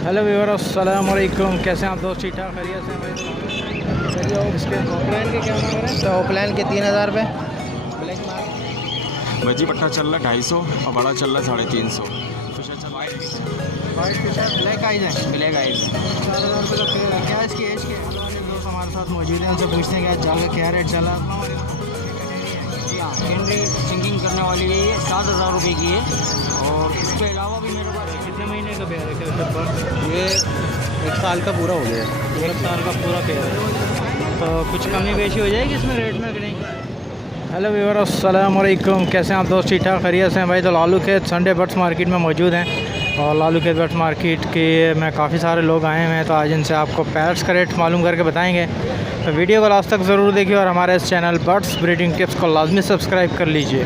Hello viewer, अस्सलाम वालेकुम। कैसे हैं आप दोस्त? ठीक ठाक, खैरियत से हैं भाई? इसके ऑफलाइन के क्या मांग रहे हैं? तो ऑफलाइन के 3000 रुपये। ब्लैक भजी पट्टा चल रहा है 250 और बड़ा चल रहा है 350। वाइट फिशर ब्लैक आइज है। ब्लैक आइज 4000 रुपये का पेयर है। क्या इसकी एज के? दोस्त हमारे साथ मौजूद हैं, उनसे पूछते हैं कि आज जाल का क्या रेट चला। कैंडी सिंकिंग करने वाली है, ये 7000 रुपये की है। और इसके अलावा भी मेरे पास कितने महीने का पेयर है? क्या ये 1 साल का पूरा हो गया है। 1 साल का पूरा पेयर है। तो कुछ कमी बेशी हो जाएगी इसमें रेट में कि नहीं? हेलो व्यूअर, अस्सलाम वालेकुम। कैसे हैं आप दोस्त? ठीक ठाक, खैरियत से हैं भाई? तो लालू खेत संडे बर्ड्स मार्केट में मौजूद हैं और लालू खेत बर्ड्स मार्केट के में काफ़ी सारे लोग आए हुए हैं। तो आज इनसे आपको पैर्स का रेट मालूम करके बताएंगे। तो वीडियो को लास्ट तक ज़रूर देखिए और हमारे इस चैनल बर्ड्स ब्रीडिंग टिप्स को लाजमी सब्सक्राइब कर लीजिए।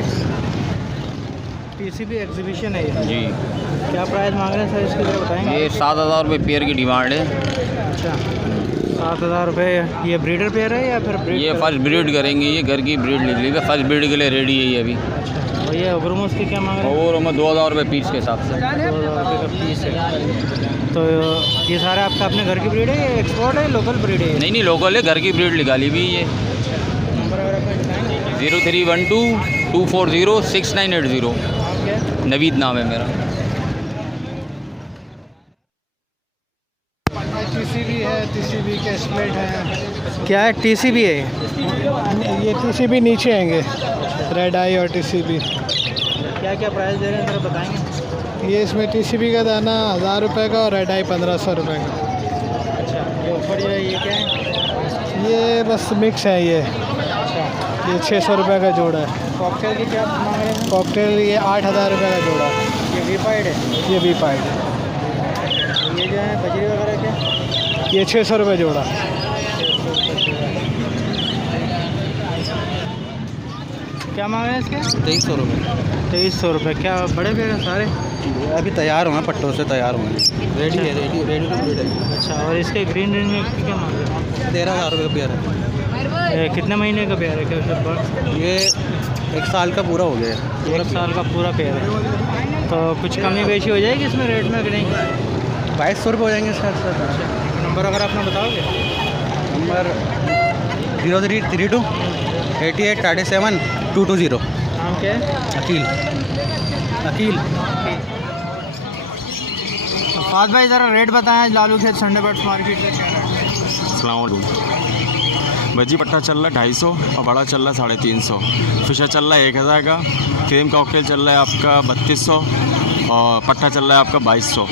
पीसीबी एग्जीबिशन है ये जी, क्या प्राइस मांग रहे हैं सर इसकी ज़रा बताएंगे? ये 7000 रुपये पेयर की डिमांड है। अच्छा, 7000 रुपये। ये ब्रीडर पेयर है या फिर ब्रीड? ये फर्स्ट ब्रीड करेंगे, ये घर की ब्रीड निकली है, फर्स्ट ब्रीड के लिए रेडी है ये अभी। और ये उग्रमोस की क्या मांग रहे हैं? और हमें 2000 रुपये पीस के हिसाब से। 2000 रुपये का पीस है। तो ये सारे आपका अपने घर की ब्रीड है या एक्सपोर्ट है, लोकल ब्रीड है? नहीं, लोकल है, घर की ब्रीड निकाली भी ये। नंबर वगैरह अपना बताएंगे? 0312-240-6980। आप क्या है? नवीद नाम है मेरा। टीसीबी है, टीसीबी के स्प्लिट है। क्या है? टीसीबी है ये टीसीबी नीचे आएंगे, रेड आई और टीसीबी। क्या क्या प्राइस दे रहे हैं ज़रा बताएंगे? ये इसमें टीसीबी का दाना 1000 रुपये का और रेड आई 1500 रुपये का। अच्छा, ये ऊपर जो है ये क्या है? ये बस मिक्स है ये अच्छा, 600 रुपये का जोड़ा है। कॉकटेल की क्या मांग रहे हैं? कॉकटेल ये 8000 रुपये का जोड़ा है। ये वीपाइड है। ये भी पाइड है, ये जो है बजरी वगैरह क्या? ये 600 रुपये जोड़ा। क्या मांग रहे हैं इसके? 2300 रुपये। 2300 रुपये। क्या बड़े पेड़ हैं सारे? अभी तैयार हुए, पट्टों से तैयार हुए, रेडी है, रेडी टू ब्रीड है। अच्छा, और इसके ग्रीन रिंग में क्या मांग रहे हैं? 13000 रुपये का पेयर है। ये कितने महीने का पेयर है? क्या ये 1 साल का पूरा हो गया है। 1 साल का पूरा पेयर है। तो कुछ कमी बेशी हो जाएगी इसमें रेट में कि नहीं? 2200 रुपये हो जाएंगे सर। नंबर अगर अपना बताओगे? नंबर 0332 88 37 220। नाम क्या है? अकील। फाद भाई ज़रा रेट बताएं लालू खेत संडे बर्ड्स मार्केट का क्या रेट है? अस्सलाम भजी पट्टा चल रहा है 250 और बड़ा चल रहा है 350। फिशर चल रहा है 1000 का। क्रीम कॉकटेल चल रहा है आपका 3200 और पट्टा चल रहा है आपका 2200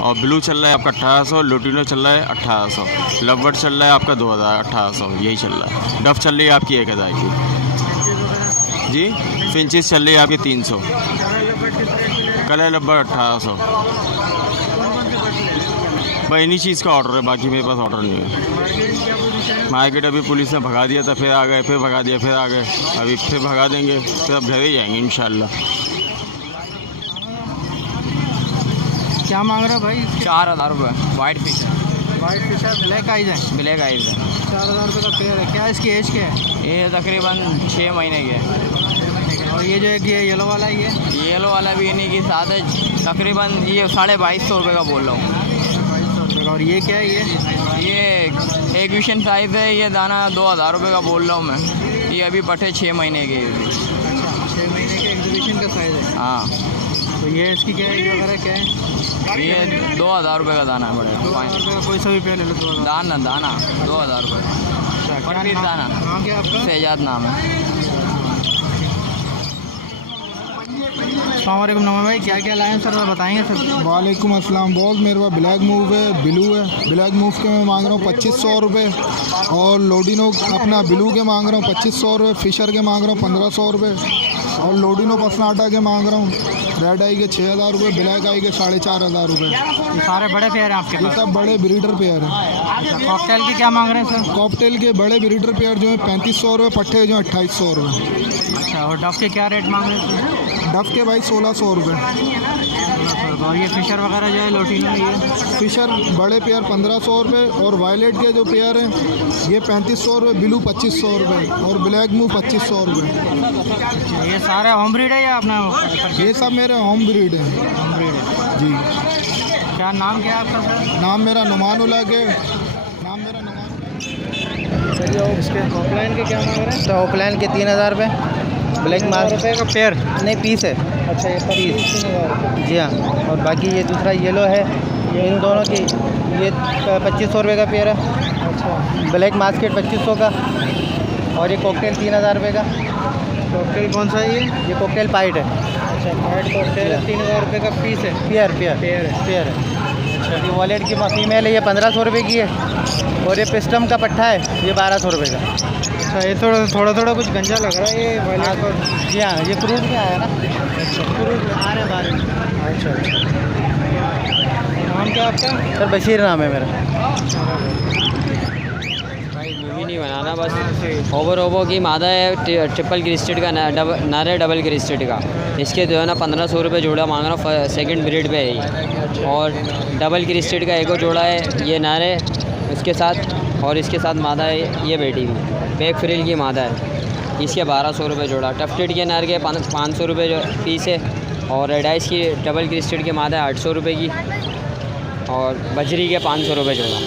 और ब्लू चल रहा है आपका 1800। लुटिनो चल रहा है 1800। लवबर्ड चल रहा है आपका 2000 1800, यही चल रहा है। डफ चल रही है आपकी 1000 की जी। फिंचेस चल रही है आपकी 300। Colour lovebird 1800। भाई इन्हीं चीज़ का ऑर्डर है, बाकी मेरे पास ऑर्डर नहीं है। मार्केट अभी पुलिस ने भगा दिया था, फिर आ गए, फिर भगा दिया, फिर आ गए, अभी फिर भगा देंगे, फिर अब घर ही जाएंगे इंशाल्लाह। क्या मांग रहे हो भाई? 4000 रुपये। वाइट फिश है। वाइट फिश है, ब्लैक आइज है। ब्लैक आइज है। 4000 रुपये का पेयर है। क्या इसकी एज क्या है? ये तकरीबन 6 महीने के है। और ये जो एक ये येलो वाला है, ये येलो वाला भी इन्हीं के साथ है। तकरीबन ये 2250 रुपये का बोल रहा हूँ। 2200 रुपये का। और ये क्या है? ये एग्विशन साइज़ है, ये दाना 2000 रुपये का बोल रहा हूँ मैं। ये अभी पट्टे 6 महीने के। अच्छा, 6 महीने के एग्जीबिशन का साइज़ है। हाँ, तो ये इसकी क्या है वगैरह क्या है? ये 2000 रुपये का दाना है। 2000 रुपये का कोई सा भी पेयर ले लो। 2000। दाना 2000 रुपये अच्छा, पर क्या पीस नाम? दाना। नाम क्या है आपका? शहजाद नाम है। अस्सलाम वालेकुम नमन भाई, क्या क्या लाए हैं सर बताएंगे सर? वालेकुम अस्सलाम। बहुत मेरे पास ब्लैक मूव है, ब्लू है। ब्लैक मूव के मैं मांग रहा हूँ 2500 रुपये और लोडिनो अपना ब्लू के मांग रहा हूँ 2500 रुपये। फिशर के मांग रहा हूँ 1500 रुपये और लोडिनो पसनाटा के मांग रहा हूँ। रेड आई के 6000 रुपये, ब्लैक आई के 4500 रुपये। ये सारे बड़े पेयर हैं आपके ये पास? सब बड़े ब्रीडर पेयर हैं। अच्छा, कॉकटेल की क्या मांग रहे हैं सर? कॉकटेल के बड़े ब्रीडर पेयर जो है 3500 रुपये, पट्टे जो है 2800 रुपये। अच्छा, और डफ के क्या रेट मांग रहे हैं? डफ के भाई 1600 रुपये। और ये फिशर वगैरह जो है लोटिनो में ये फिशर बड़े पेयर 1500 रुपये और वायलेट के जो पेयर हैं ये 3500 रुपये, ब्लू 2500 रुपये और ब्लैक मूव 2500 रुपये। ये सारे होम ब्रीड है या अपना? ये सब मेरे होम ब्रीड हैं। होम ब्रीड है। जी। क्या नाम क्या है आपका सर? नाम मेरा नुमानुल है। चलिए इसके ऑफलाइन के क्या मांग रहे हैं? तो ऑफलाइन के 3000 रुपये, ब्लैक मार्क रुपये का पेयर। नहीं पीस है। अच्छा ये पर पीस 3000। जी हाँ। और बाकी ये दूसरा येलो है, ये इन दोनों की ये 2500 रुपये का पेयर है। अच्छा ब्लैक मास्केट 2500 का, और ये कॉकटेल 3000 रुपये का। कॉकटेल कौन सा है ये? ये कॉकटेल पाइट है। अच्छा वाइट कॉकटेल 3000 रुपये का पीस है। पेयर पेयर है। पेयर है। ये वॉलेट की फीमेल है, ये 1500 रुपये की है। और ये पिस्टम का पट्टा है, ये 1200 रुपये का। अच्छा ये थोड़ा कुछ गंजा लग रहा है ये वायलेट का। जी हाँ, ये क्रूज में आया ना। अच्छा क्रूज में आ रहे बाहर। अच्छा नाम क्या आपका? सर बशीर नाम है मेरा। भाई मूवी नहीं बनाना, बस ओवो की मादा है, ट्रिपल क्रिस्टेड का नर है, डबल क्रिस्टेड का। इसके जो है ना 1500 रुपये जोड़ा मांग रहा हूँ, सेकंड ब्रीड पे है ये। और डबल क्रिस्टेड का एक और जोड़ा है, ये नर है उसके साथ, और इसके साथ मादा है ये बेटी भी, बैक फ्रिल की मादा है। इसके 1200 रुपये जोड़ा। टफ्टेड के नर के 500 रुपये जो पीस है, और रेड आइस की डबल क्रिस्टेड की मादा है 800 रुपये की, और बजरी के 500 रुपये जोड़ा।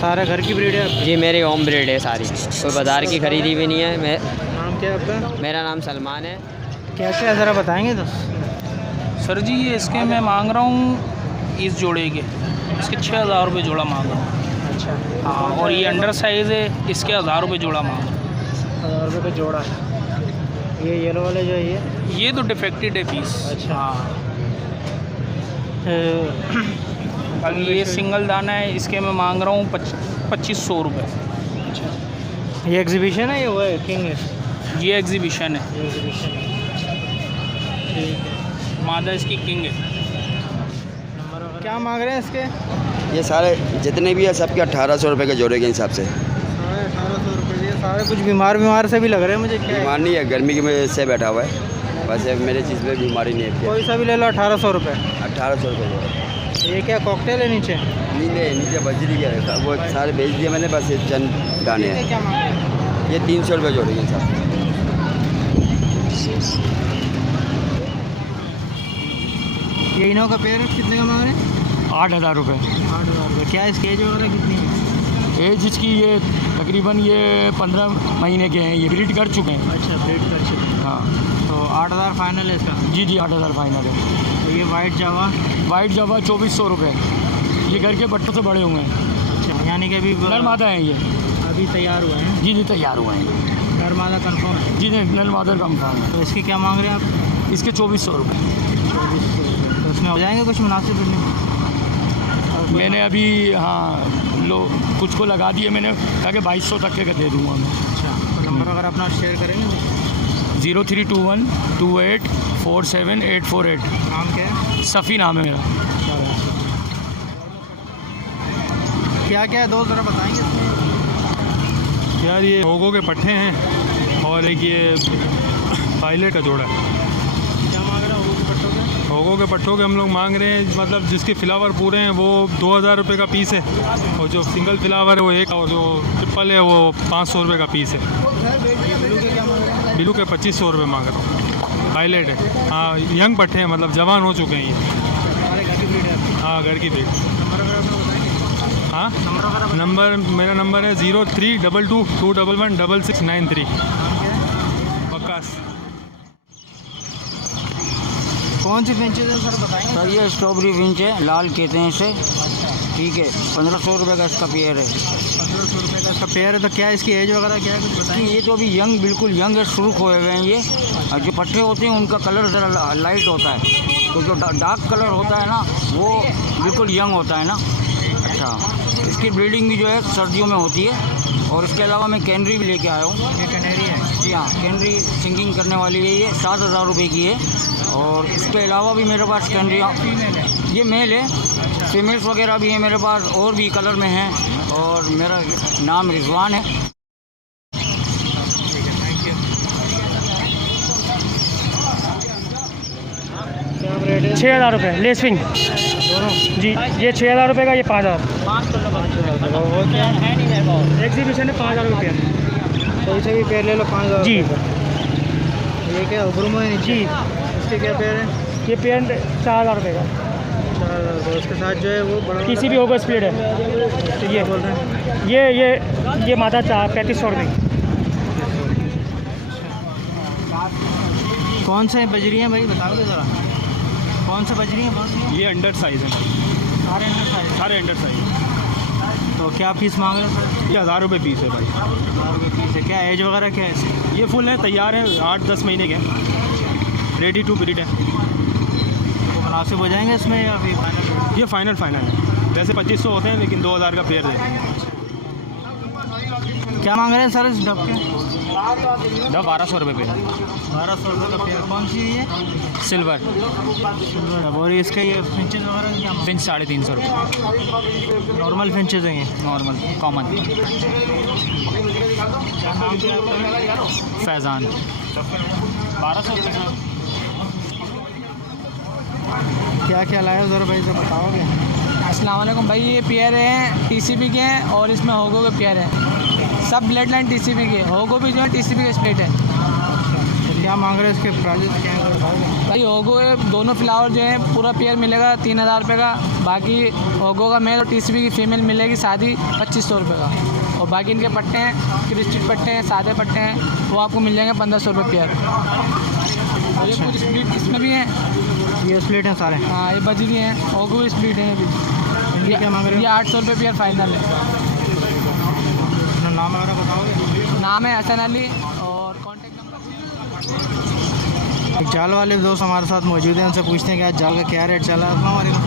सारा घर की ब्रीड है? जी मेरी होम ब्रीड है सारी, कोई बाज़ार की ख़रीदी भी नहीं है। नाम क्या है आपका? मेरा नाम सलमान है। कैसे है ज़रा बताएंगे तो? सर जी ये इसके मैं मांग रहा हूँ इस जोड़े के, इसके 6000 रुपये जोड़ा मांग रहा हूँ। अच्छा हाँ, और ये अंडर साइज़ है, इसके 1000 रुपये जोड़ा मांग रहा हूँ। 1000 रुपये का जोड़ा है। ये येलो वाले जो है ये तो डिफेक्टेड है पीस। अच्छा। हाँ, बाकी ये सिंगल दाना है, इसके मैं मांग रहा हूँ 2500 रुपये। ये एग्जीबिशन है, ये वो है किंग है? ये एग्जीबिशन है, ये एग्जीबिशन है। ठीक है। मादा इसकी किंग है। क्या मांग रहे हैं इसके? ये सारे जितने भी है सबके 1800 रुपये के जोड़े के हिसाब से। साढ़े 1800 रुपये। ये सारे कुछ बीमार से भी लग रहे हैं मुझे। क्या बीमार नहीं है, गर्मी की वजह से बैठा हुआ है, वैसे मेरे चीज़ में बीमारी नहीं है। कोई सा भी ले लो 1800 रुपये। 1800 रुपये जोड़ा। ये क्या कॉकटेल है नीचे? नीचे बजरी के है, वो सारे बेच दिए मैंने, बस ये चंद दाने हैं। क्या मांग रहे हैं? ये 300 रुपये जोड़े के हिसाब से। ये इनो का पेयर कितने का मांग रहे हैं? 8000 रुपये। 8000 रुपये। क्या इसकी एज वगैरह कितनी है? एज इसकी ये तकरीबन ये 15 महीने के हैं, ये ब्रीड कर चुके हैं। अच्छा ब्रीड कर चुके हैं। हाँ तो 8000 फाइनल है इसका? जी 8000 फाइनल है। तो ये वाइट जावा? वाइट जावा 2400 रुपये। ये घर के बट्टों से बड़े हुए हैं, अच्छा यानी कि अभी नर मादा हैं ये। अभी तैयार हुए हैं? जी तैयार हुए हैं। नर मादा कंफर्म है? जी नर मादा कंफर्म है। तो इसके क्या मांग रहे हैं आप? इसके 2400 रुपये। 2400 रुपये। तो इसमें हो जाएंगे कुछ मुनासिब रेट? मैंने अभी हाँ कुछ को लगा दिए मैंने, कहा कि 2200 तक के दे दूँगा मैं। अच्छा तो नंबर अगर अपना शेयर करेंगे तो? 032128474848। नाम क्या है? सफ़ी नाम है मेरा। क्या क्या है दोस्त ज़रा बताएंगे इसमें? यार ये होगो के पट्टे हैं, और एक ये पायलट का जोड़ा है। क्या मांग रहे हैं होगो के पट्टों के? होगो के पट्टों के हम लोग मांग रहे हैं, मतलब जिसके फ्लावर पूरे हैं वो 2000 रुपये का पीस है, और जो सिंगल फ्लावर है वो एक, और जो ट्रिपल है वो 500 रुपये का पीस है। ब्लू के क्या मांग रहे हैं? बिलू के 2500 रुपये मांग रहा हूँ। पायलट है, हाँ यंग पट्टे हैं, मतलब जवान हो चुके हैं ये। हमारे घर की ब्रीड है? हाँ घर की ब्रीड। नंबर अगर अपना बताएंगे? हाँ नंबर वगैरह नंबर, मेरा नंबर है 0322211693। वकास। कौन सी फिंचेज है सर बताएंगे? सर ये स्ट्रॉबेरी फिंच है, लाल कहते हैं इसे। ठीक है, 1500 रुपये का इसका पेयर है। 1500 रुपये का इसका पेयर है। तो क्या इसकी एज वगैरह क्या है कुछ बताएंगे? ये तो अभी यंग, बिल्कुल यंग है, शुरू खोए हुए हैं ये। और जो पट्टे होते हैं उनका कलर ज़रा लाइट होता है, तो जो डार्क कलर होता है ना वो बिल्कुल यंग होता है ना। अच्छा, इसकी ब्रीडिंग भी जो है सर्दियों में होती है। और इसके अलावा मैं कैनरी भी लेके आया हूँ। ये कैनेरी है? जी हाँ, कैनरी सिंगिंग करने वाली है, ये 7000 रुपये की है। और इसके अलावा भी मेरे पास कैनरी, ये मेल है, फीमेल्स वगैरह भी हैं मेरे पास, और भी कलर में हैं। और मेरा नाम रिजवान है। क्या रेट है? 6000 रुपये लेसविंग दोनों? जी, ये 6000 रुपये का, ये 5000। वो क्या है? एग्जीबिशन है 5000 रुपये। कोई से भी पेड़ ले लो 5000 जी। ये क्या उब्रुम है? जी। इसके क्या पेड़ है? ये पेयर 4000 रुपये का। तो उसके साथ जो है वो बड़ा किसी भी होगा स्प्लिट है तो ये बोल रहे हैं ये मादा 3500 रुपये। कौन से बजरी हैं भाई, बताओगे ज़रा कौन से बजरी हैं? कौन सी ये अंडर साइज़ है भाई, सारे अंडर साइज। सारे अंडर साइज़। तो क्या फीस मांग रहे हो सर? ये 1000 रुपये पीस है भाई। 1000 रुपये पीस है। क्या एज वगैरह क्या है इसकी? ये फुल है, तैयार है, 8-10 महीने के, रेडी टू ब्रीड है। तो मुनासिब हो जाएंगे इसमें या फिर फाइनल? ये फाइनल है, वैसे 2500 होते हैं लेकिन 2000 का पेयर दे देंगे। क्या मांग रहे हैं सर इस डब के? डब 1200 रुपये पे। 1200 रुपये का पेयर। कौन सी है ये? सिल्वर। और इसका ये फिंचेस वगैरह क्या? फिंच 350 रुपये। नॉर्मल फिंचेस हैं ये? Normal common. फैज़ान 1200 रुपये का। क्या क्या लाए हो ज़रा भाई, सब बताओगे? अस्सलाम वालेकुम भाई, ये पेयर हैं टीसीबी के हैं और इसमें होगो के पेयर हैं, सब ब्लड लाइन टीसीबी के। होगो भी जो है टीसीबी के स्प्लिट है। तो क्या मांग रहे हैं इसके प्राइस क्या है बताओगे? भाई होगो है, दोनों फ्लावर जो है पूरा पेयर मिलेगा 3000 रुपये का। बाकी होगो का मेल और टीसीबी की फीमेल मिलेगी सादी 2500 रुपये का। और बाकी इनके पट्टे हैं, क्रिस्टल पट्टे हैं, सादे पट्टे हैं, वो आपको मिल जाएंगे 1500 रुपये पेयर। और ये कुछ स्प्लिट इसमें भी हैं। ये स्प्लिट हैं सारे? हाँ, ये बजरी हैं, होगो भी स्प्लिट हैं। अभी क्या मांग रहे हो? ये 800 रुपये पेयर फाइनल है। अपना नाम वगैरह बताओगे? नाम है हसन अली और कॉन्टेक्ट नंबर। एक जाल वाले दोस्त हमारे साथ मौजूद हैं, उनसे पूछते हैं कि आज जाल का क्या रेट चला है। अस्सलाम वालेकुम।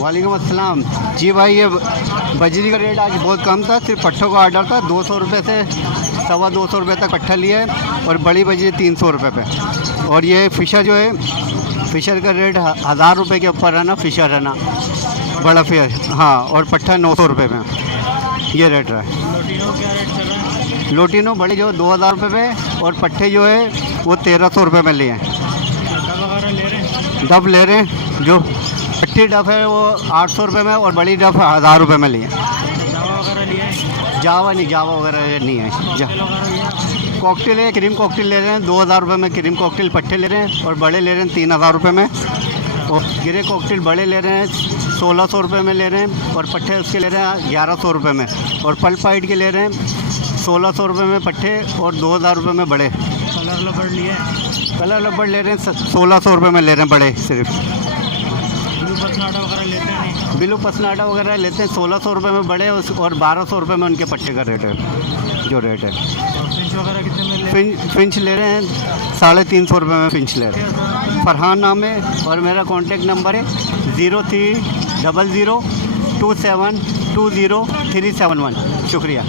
वालेकुम अस्सलाम जी भाई, ये बजरी का रेट आज बहुत कम था, सिर्फ पट्ठों का ऑर्डर था। 200 रुपये से 225 रुपये तक पट्ठा लिया है और बड़ी बजरी 300 रुपये पे। और ये फ़िशर जो है, फ़िशर का रेट 1000 रुपये के ऊपर है ना, फ़िशर है ना, बड़ा फेयर। हाँ, और पट्ठा 900 रुपये में ये रेट रहा है। लोटिनो क्या रेट चल रहा है? लोटिनो बड़े जो 2000 रुपये पे और पट्ठे जो है वो 1300 रुपये में लिए हैं। डब वगैरह ले रहे हैं? डब ले रहे हैं, जो पट्टी डब है वो 800 रुपये में और बड़ी डब 1000 रुपये में लिए हैं। जावा वगैरह लिए हैं? जावा वगैरह नहीं है। कॉकटेल वगैरह लिए हैं? कॉकटेल है, क्रीम कॉकटेल ले रहे हैं 2000 रुपये में, क्रीम कॉकटेल पट्टे ले रहे हैं। और बड़े ले रहे हैं 3000 रुपये में। और गिरे कॉकटेल बड़े ले रहे हैं 1600 रुपये में ले रहे हैं और पट्टे उसके ले रहे हैं 1100 रुपये में। और पल्प पाइट के ले रहे हैं 1600 रुपये में पट्टे और 2000 रुपये में बड़े। कलर लबड़ लिए हैं? कलर लबड़ ले रहे हैं 1600 रुपये में ले रहे हैं बड़े सिर्फ। ब्लू पसनाटा वगैरह लेते हैं नहीं? बिलू पसनाटा वगैरह लेते हैं 1600 रुपये में बड़े और 1200 रुपये में उनके पट्टे का रेट है, जो रेट है। और फिंच वगैरह कितने में ले? फिंच ले रहे हैं 350 रुपये में फिंच ले रहे हैं। फरहान नाम है और मेरा कॉन्टेक्ट नंबर है 0300 2720 371। शुक्रिया।